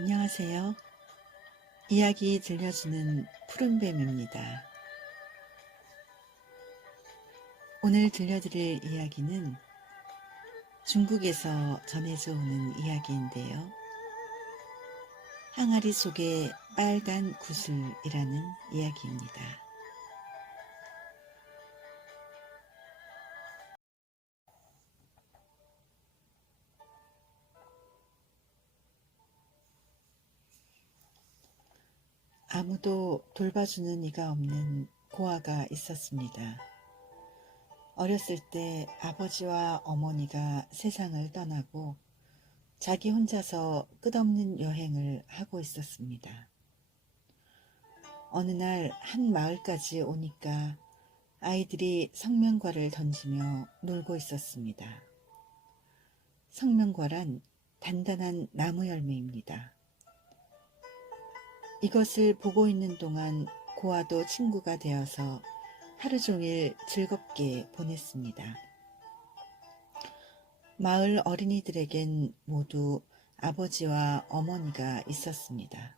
안녕하세요. 이야기 들려주는 푸른뱀입니다. 오늘 들려드릴 이야기는 중국에서 전해져 오는 이야기인데요. 항아리 속의 빨간 구슬이라는 이야기입니다. 아무도 돌봐주는 이가 없는 고아가 있었습니다. 어렸을 때 아버지와 어머니가 세상을 떠나고 자기 혼자서 끝없는 여행을 하고 있었습니다. 어느 날 한 마을까지 오니까 아이들이 성명과를 던지며 놀고 있었습니다. 성명과란 단단한 나무 열매입니다. 이것을 보고 있는 동안 고아도 친구가 되어서 하루 종일 즐겁게 보냈습니다. 마을 어린이들에겐 모두 아버지와 어머니가 있었습니다.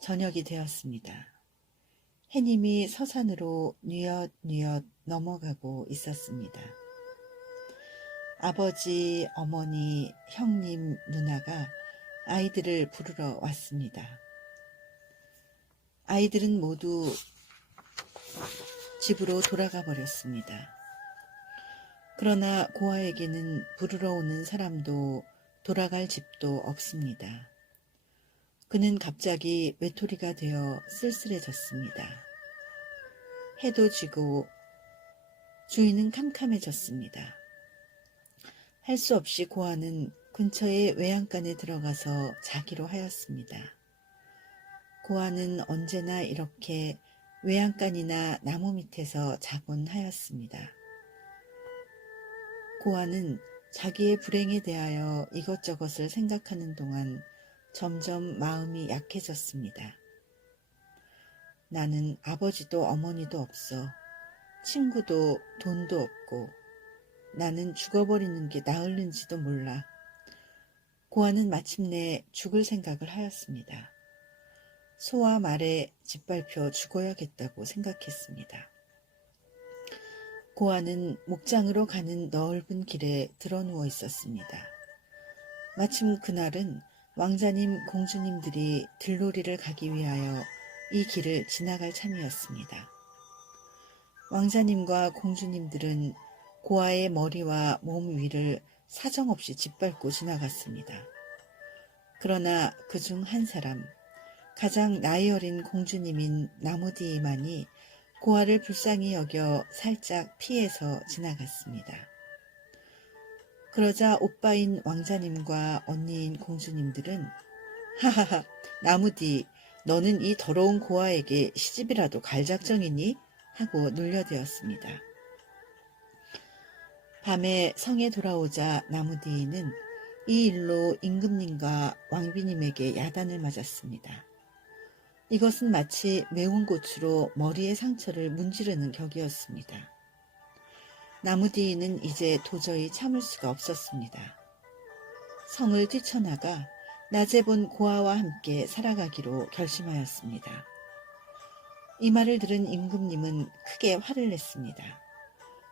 저녁이 되었습니다. 해님이 서산으로 뉘엿뉘엿 넘어가고 있었습니다. 아버지, 어머니, 형님, 누나가 아이들을 부르러 왔습니다. 아이들은 모두 집으로 돌아가 버렸습니다. 그러나 고아에게는 부르러 오는 사람도 돌아갈 집도 없습니다. 그는 갑자기 외톨이가 되어 쓸쓸해졌습니다. 해도 지고 주위는 캄캄해졌습니다. 할 수 없이 고아는 근처의 외양간에 들어가서 자기로 하였습니다. 고아는 언제나 이렇게 외양간이나 나무 밑에서 자곤 하였습니다. 고아는 자기의 불행에 대하여 이것저것을 생각하는 동안 점점 마음이 약해졌습니다. 나는 아버지도 어머니도 없어. 친구도 돈도 없고 나는 죽어버리는 게 나을는지도 몰라. 고아는 마침내 죽을 생각을 하였습니다. 소와 말에 짓밟혀 죽어야겠다고 생각했습니다. 고아는 목장으로 가는 넓은 길에 드러누워 있었습니다. 마침 그날은 왕자님, 공주님들이 들놀이를 가기 위하여 이 길을 지나갈 참이었습니다. 왕자님과 공주님들은 고아의 머리와 몸 위를 사정없이 짓밟고 지나갔습니다. 그러나 그중 한 사람, 가장 나이 어린 공주님인 나무디만이 고아를 불쌍히 여겨 살짝 피해서 지나갔습니다. 그러자 오빠인 왕자님과 언니인 공주님들은 하하하, 나무디, 너는 이 더러운 고아에게 시집이라도 갈 작정이니? 하고 놀려대었습니다. 밤에 성에 돌아오자 나무디는 이 일로 임금님과 왕비님에게 야단을 맞았습니다. 이것은 마치 매운 고추로 머리의 상처를 문지르는 격이었습니다. 나무디는 이제 도저히 참을 수가 없었습니다. 성을 뛰쳐나가 낮에 본 고아와 함께 살아가기로 결심하였습니다. 이 말을 들은 임금님은 크게 화를 냈습니다.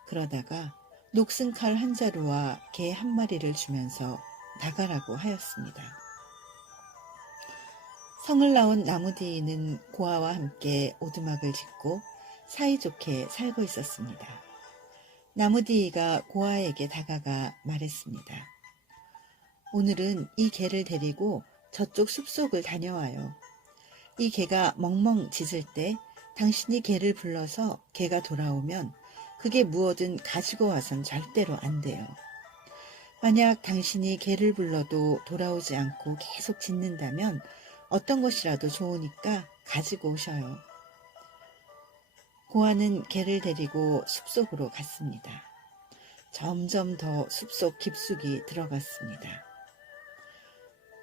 그러다가 녹슨 칼 한 자루와 개 한 마리를 주면서 나가라고 하였습니다. 성을 나온 나무디는 고아와 함께 오두막을 짓고 사이좋게 살고 있었습니다. 나무디가 고아에게 다가가 말했습니다. 오늘은 이 개를 데리고 저쪽 숲속을 다녀와요. 이 개가 멍멍 짖을 때 당신이 개를 불러서 개가 돌아오면 그게 무엇든 가지고 와선 절대로 안 돼요. 만약 당신이 개를 불러도 돌아오지 않고 계속 짖는다면 어떤 것이라도 좋으니까 가지고 오셔요. 고아는 개를 데리고 숲속으로 갔습니다. 점점 더 숲속 깊숙이 들어갔습니다.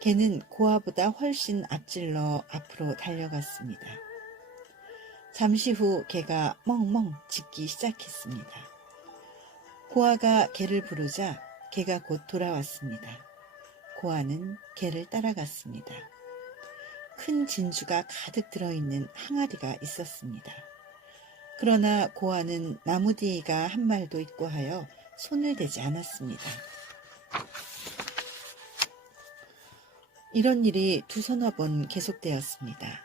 개는 고아보다 훨씬 앞질러 앞으로 달려갔습니다. 잠시 후 개가 멍멍 짖기 시작했습니다. 고아가 개를 부르자 개가 곧 돌아왔습니다. 고아는 개를 따라갔습니다. 큰 진주가 가득 들어있는 항아리가 있었습니다. 그러나 고아는 나무디가 한 말도 있고 하여 손을 대지 않았습니다. 이런 일이 두서너 번 계속되었습니다.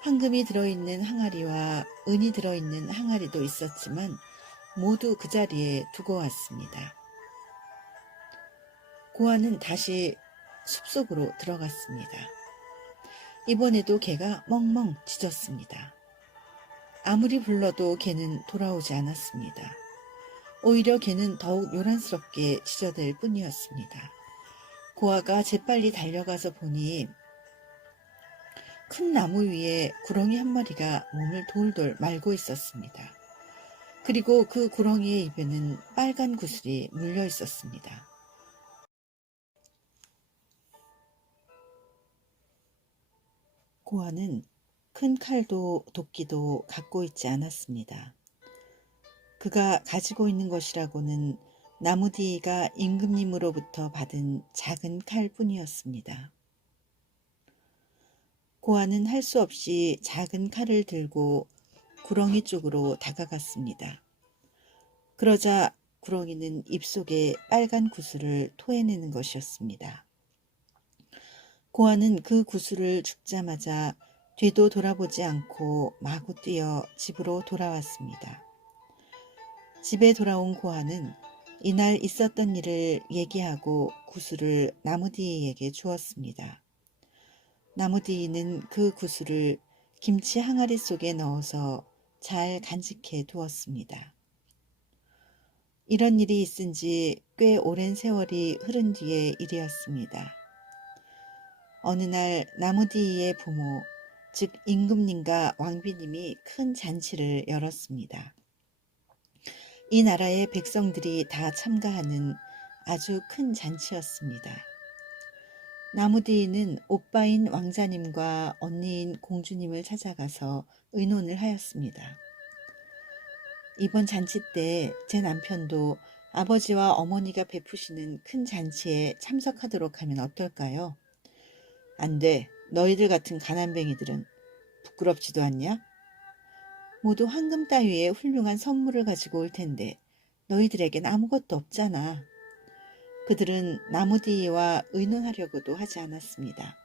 황금이 들어있는 항아리와 은이 들어있는 항아리도 있었지만 모두 그 자리에 두고 왔습니다. 고아는 다시 숲속으로 들어갔습니다. 이번에도 개가 멍멍 짖었습니다. 아무리 불러도 개는 돌아오지 않았습니다. 오히려 개는 더욱 요란스럽게 짖어댈 뿐이었습니다. 고아가 재빨리 달려가서 보니 큰 나무 위에 구렁이 한 마리가 몸을 돌돌 말고 있었습니다. 그리고 그 구렁이의 입에는 빨간 구슬이 물려 있었습니다. 고아는 큰 칼도 도끼도 갖고 있지 않았습니다. 그가 가지고 있는 것이라고는 나무디가 임금님으로부터 받은 작은 칼뿐이었습니다. 고아는 할 수 없이 작은 칼을 들고 구렁이 쪽으로 다가갔습니다. 그러자 구렁이는 입속에 빨간 구슬을 토해내는 것이었습니다. 고아는 그 구슬을 죽자마자 뒤도 돌아보지 않고 마구 뛰어 집으로 돌아왔습니다. 집에 돌아온 고아는 이날 있었던 일을 얘기하고 구슬을 나무디에게 주었습니다. 나무디는 그 구슬을 김치 항아리 속에 넣어서 잘 간직해 두었습니다. 이런 일이 있은 지 꽤 오랜 세월이 흐른 뒤의 일이었습니다. 어느 날 나무디의 부모, 즉 임금님과 왕비님이 큰 잔치를 열었습니다. 이 나라의 백성들이 다 참가하는 아주 큰 잔치였습니다. 나무디는 오빠인 왕자님과 언니인 공주님을 찾아가서 의논을 하였습니다. 이번 잔치 때 제 남편도 아버지와 어머니가 베푸시는 큰 잔치에 참석하도록 하면 어떨까요? 안 돼. 너희들 같은 가난뱅이들은 부끄럽지도 않냐? 모두 황금 따위의 훌륭한 선물을 가지고 올 텐데 너희들에겐 아무것도 없잖아. 그들은 나무디와 의논하려고도 하지 않았습니다.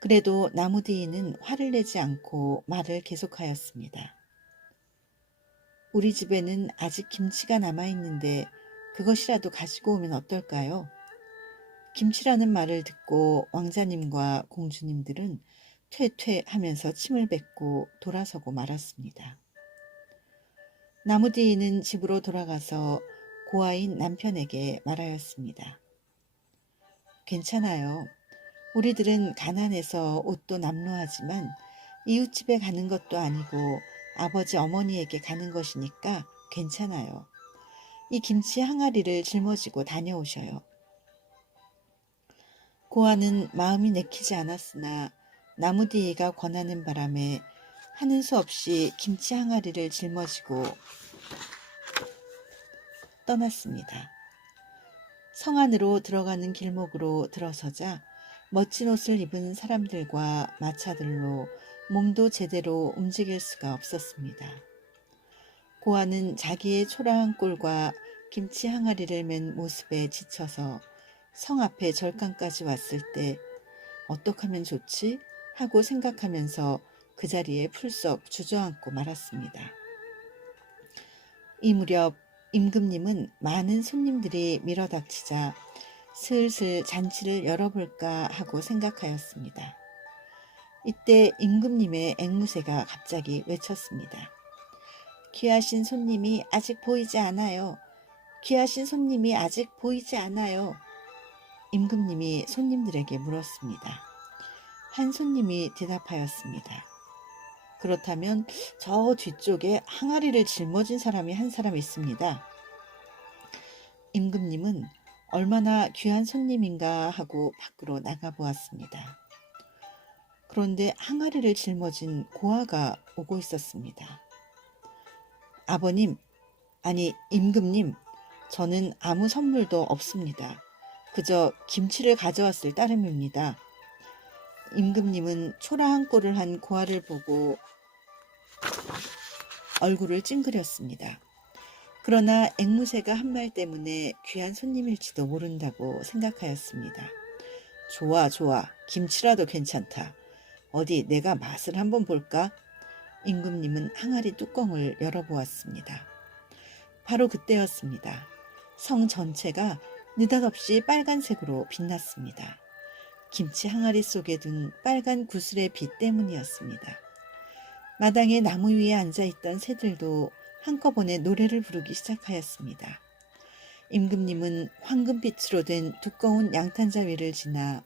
그래도 나무디는 화를 내지 않고 말을 계속하였습니다. 우리 집에는 아직 김치가 남아있는데 그것이라도 가지고 오면 어떨까요? 김치라는 말을 듣고 왕자님과 공주님들은 퇴퇴 하면서 침을 뱉고 돌아서고 말았습니다. 나무디는 집으로 돌아가서 고아인 남편에게 말하였습니다. 괜찮아요. 우리들은 가난해서 옷도 남루하지만 이웃집에 가는 것도 아니고 아버지 어머니에게 가는 것이니까 괜찮아요. 이 김치 항아리를 짊어지고 다녀오셔요. 고아는 마음이 내키지 않았으나 나무디가 권하는 바람에 하는 수 없이 김치 항아리를 짊어지고 떠났습니다. 성 안으로 들어가는 길목으로 들어서자 멋진 옷을 입은 사람들과 마차들로 몸도 제대로 움직일 수가 없었습니다. 고아는 자기의 초라한 꼴과 김치 항아리를 맨 모습에 지쳐서 성 앞에 절간까지 왔을 때 어떡하면 좋지? 하고 생각하면서 그 자리에 풀썩 주저앉고 말았습니다. 이 무렵 임금님은 많은 손님들이 밀어닥치자 슬슬 잔치를 열어볼까 하고 생각하였습니다. 이때 임금님의 앵무새가 갑자기 외쳤습니다. 귀하신 손님이 아직 보이지 않아요. 귀하신 손님이 아직 보이지 않아요. 임금님이 손님들에게 물었습니다. 한 손님이 대답하였습니다. 그렇다면 저 뒤쪽에 항아리를 짊어진 사람이 한 사람 있습니다. 임금님은 얼마나 귀한 손님인가 하고 밖으로 나가보았습니다. 그런데 항아리를 짊어진 고아가 오고 있었습니다. 아버님, 아니 임금님, 저는 아무 선물도 없습니다. 그저 김치를 가져왔을 따름입니다. 임금님은 초라한 꼴을 한 고아를 보고 얼굴을 찡그렸습니다. 그러나 앵무새가 한 말 때문에 귀한 손님일지도 모른다고 생각하였습니다. 좋아, 좋아. 김치라도 괜찮다. 어디 내가 맛을 한번 볼까? 임금님은 항아리 뚜껑을 열어보았습니다. 바로 그때였습니다. 성 전체가 느닷없이 빨간색으로 빛났습니다. 김치 항아리 속에 둔 빨간 구슬의 빛 때문이었습니다. 마당에 나무 위에 앉아있던 새들도 한꺼번에 노래를 부르기 시작하였습니다. 임금님은 황금빛으로 된 두꺼운 양탄자 위를 지나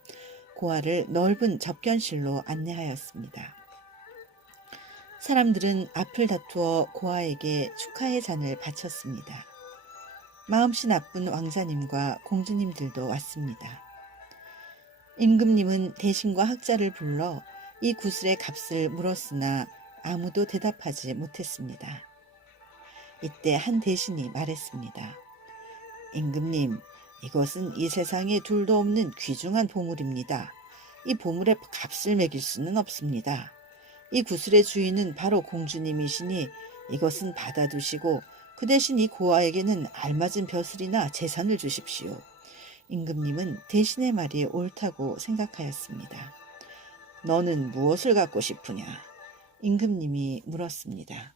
고아를 넓은 접견실로 안내하였습니다. 사람들은 앞을 다투어 고아에게 축하의 잔을 바쳤습니다. 마음씨 나쁜 왕자님과 공주님들도 왔습니다. 임금님은 대신과 학자를 불러 이 구슬의 값을 물었으나 아무도 대답하지 못했습니다. 이때 한 대신이 말했습니다. 임금님, 이것은 이 세상에 둘도 없는 귀중한 보물입니다. 이 보물의 값을 매길 수는 없습니다. 이 구슬의 주인은 바로 공주님이시니 이것은 받아두시고 그 대신 이 고아에게는 알맞은 벼슬이나 재산을 주십시오. 임금님은 대신의 말이 옳다고 생각하였습니다. 너는 무엇을 갖고 싶으냐? 임금님이 물었습니다.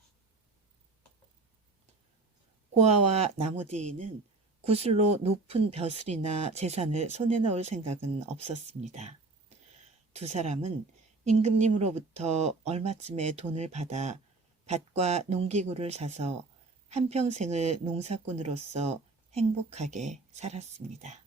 고아와 나무디는 구슬로 높은 벼슬이나 재산을 손에 넣을 생각은 없었습니다. 두 사람은 임금님으로부터 얼마쯤의 돈을 받아 밭과 농기구를 사서 한평생을 농사꾼으로서 행복하게 살았습니다.